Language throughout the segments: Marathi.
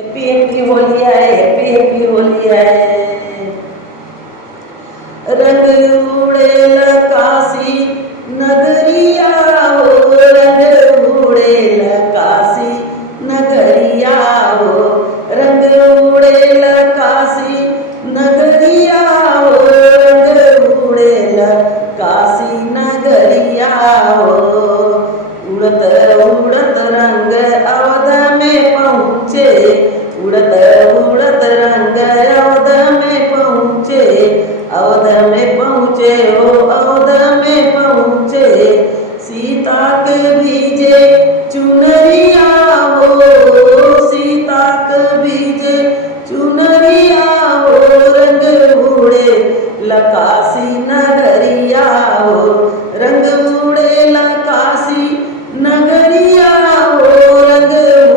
हैप्पी हैप्पी होली है, हैप्पी हैप्पी होली है। रंग उड़ेला काशी नगरिया हो, रंग उड़ेला काशी नगरिया हो, रंग उड़ेला काशी नगरिया हो, रंग उड़ेला काशी नगरिया हो। उड़त उड़त रंग अवध में पहुँचे, उड़त उड़त रंग अवध में पहुँचे, अवध में पहुँचे हो, अवध में पहुँचे। सीता के भीजे चुनरिया हो, सीता के भीजे चुनरिया हो, रंग उड़े लकाशी नगरिया हो, रंग उड़े लकाशी नगरिया हो, रंग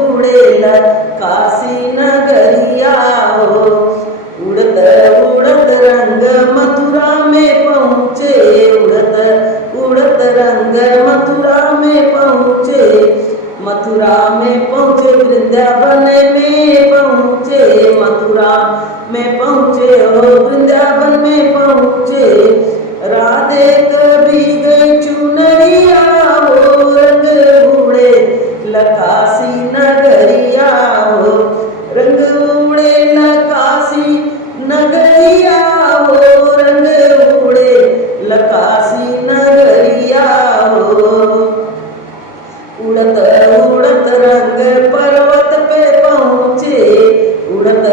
उड़े लकाशी नगरिया हो। उड़त उड़त रंग मथुरा में पहुँचे, उड़त उड़त रंग मथुरा में पहुँचे, मथुरा में पहुँचे वृंदावन में पहुँचे, मथुरा में पहुँचे हो, वृंदावन में पहुँचे। राधे कभी गई चुनरिया हो, रंग उड़े लकाशी नगरिया हो, रंग उड़े लकाशी नगरिया हो, रंग उड़े लकाशी नगरिया हो। उड़त उड़त रंग पर्वत पे पहुँचे, उड़त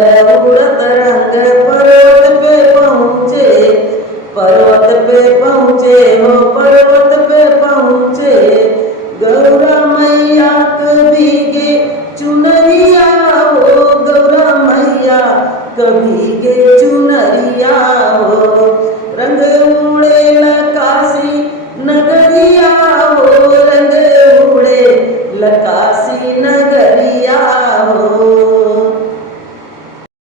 उड़त रंग पर्वत पे पहुँचे, पर्वत पे पहुँचे हो, पर्वत पे पहुँचे। गौरा मैया कभी गे चुनरिया हो, गौरा मैया कभी गे चुनरिया हो, रंग उड़े लकाशी नगरिया हो, रंग उड़े लकाशी नगरिया हो।